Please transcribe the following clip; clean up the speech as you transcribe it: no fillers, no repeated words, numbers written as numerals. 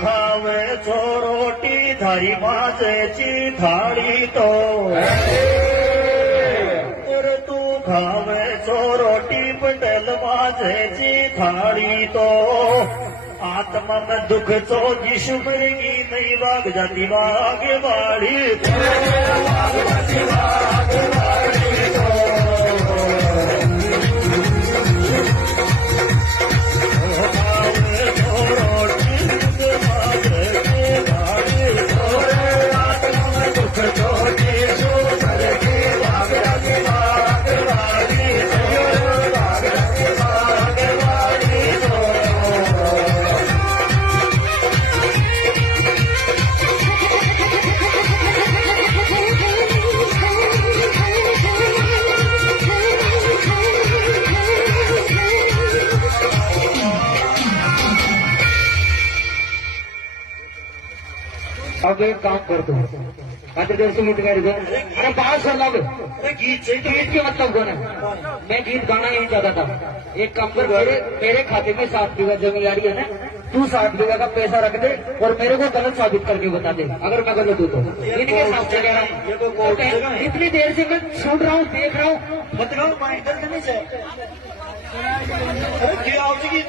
खावे चो रोटी धारी माझेची थाळी तो तर तू खावे चो रोटी पटेल माझेची थाळी तो आत्मा में दुख चो जिशु मरेगी नहीं वाग जाती वाग वाली अब एक काम कर दो आधे देर से मुठ मेरे अरे बात सुन लो गीत से गीत के मतलब कौन है मैं गीत गाना नहीं चाहता था एक काम कर मेरे खाते में 7 बीघा जमीन आ रही है ना तू 7 बीघा का पैसा रख दे और मेरे को गलत साबित करके बता दे अगर मैं गलत हूँ तो इनके सामने कह रहा हूँ इतनी देर से मैं सुन रहा हूँ देख रहा हूँ मतलब माइंड नहीं से अरे क्या गीत